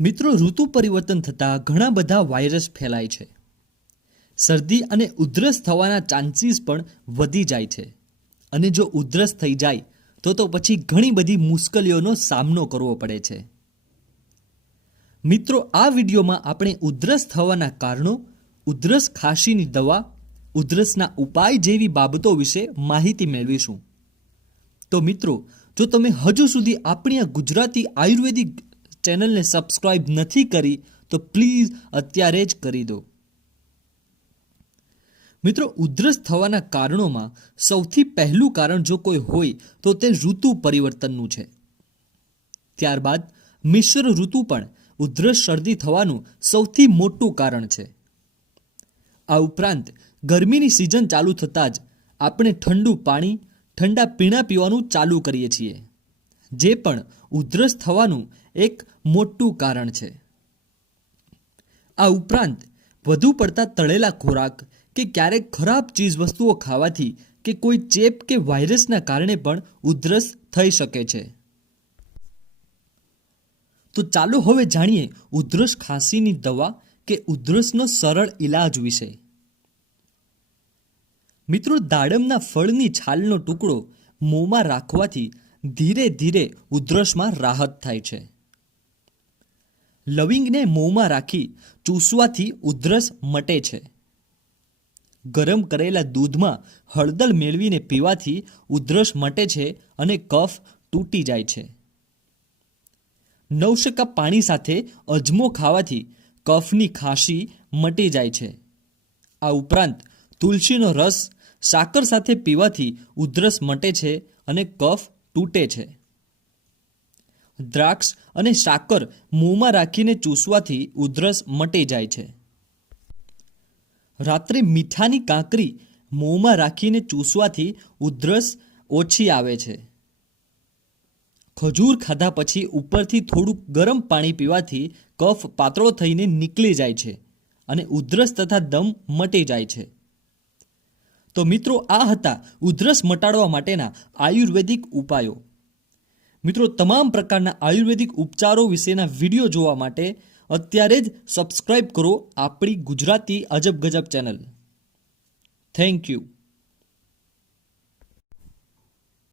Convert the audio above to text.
મિત્રો, ઋતુ પરિવર્તન થતાં ઘણા બધા વાયરસ ફેલાય છે. શરદી અને ઉધરસ થવાના ચાન્સીસ પણ વધી જાય છે. અને જો ઉધરસ થઈ જાય તો પછી ઘણી બધી મુશ્કેલીઓનો સામનો કરવો પડે છે. મિત્રો, આ વિડીયોમાં આપણે ઉધરસ થવાના કારણો, ઉધરસ ખાંસીની દવા, ઉધરસના ઉપાય જેવી બાબતો વિશે માહિતી મેળવીશું. તો મિત્રો, જો તમે હજુ સુધી આપણી આ ગુજરાતી આયુર્વેદિક ચેનલને સબસ્ક્રાઇબ નથી કરી તો પ્લીઝ અત્યારે જ કરી દો. મિત્રો, ઉધરસ થવાના કારણોમાં સૌથી પહેલું કારણ જો કોઈ હોય તો તે ઋતુ પરિવર્તનનું છે. ત્યારબાદ મિશ્ર ઋતુ પણ ઉધરસ શરદી થવાનું સૌથી મોટું કારણ છે. આ ઉપરાંત ગરમીની સિઝન ચાલુ થતાં જ આપણે ઠંડુ પાણી, ઠંડા પીણા પીવાનું ચાલુ કરીએ છીએ, જે પણ ઉધરસ થવાનું એક મોટું કારણ છે. આ ઉપરાંત વધુ પડતા તળેલા ખોરાક કે ક્યારેક ખરાબ ચીજવસ્તુઓ ખાવાથી કે કોઈ ચેપ કે વાયરસના કારણે પણ ઉધરસ થઈ શકે છે. તો ચાલો હવે જાણીએ ઉધરસ ખાંસીની દવા કે ઉધરસનો સરળ ઇલાજ વિશે. મિત્રો, દાડમના ફળની છાલનો ટુકડો મોંમાં રાખવાથી ધીરે ધીરે ઉધરસમાં રાહત થાય છે. લવિંગને મોંમાં રાખી ચૂસવાથી ઉધરસ મટે છે. ગરમ કરેલા દૂધમાં હળદર મેળવીને પીવાથી ઉધરસ મટે છે અને કફ તૂટી જાય છે. 9% પાણી સાથે અજમો ખાવાથી કફની ખાંસી મટી જાય છે. આ ઉપરાંત તુલસીનો રસ સાકર સાથે પીવાથી ઉધરસ મટે છે અને કફ તૂટે છે. દ્રાક્ષ અને સાકર મોંમાં રાખીને ચૂસવાથી ઉધરસ મટી જાય છે. રાત્રે મીઠાની કાંકરી મોંમાં રાખીને ચૂસવાથી ઉધરસ ઓછી આવે છે. ખજૂર ખાધા પછી ઉપરથી થોડું ગરમ પાણી પીવાથી કફ પાતળો થઈને નીકળી જાય છે અને ઉધરસ તથા દમ મટી જાય છે. તો મિત્રો, આ હતા ઉધરસ મટાડવા માટેના આયુર્વેદિક ઉપાયો. મિત્રો, તમામ પ્રકારના આયુર્વેદિક ઉપચારો વિશેના વિડીયો જોવા માટે અત્યારે જ સબસ્ક્રાઇબ કરો આપણી ગુજરાતી અજબ ગજબ ચેનલ. Thank you.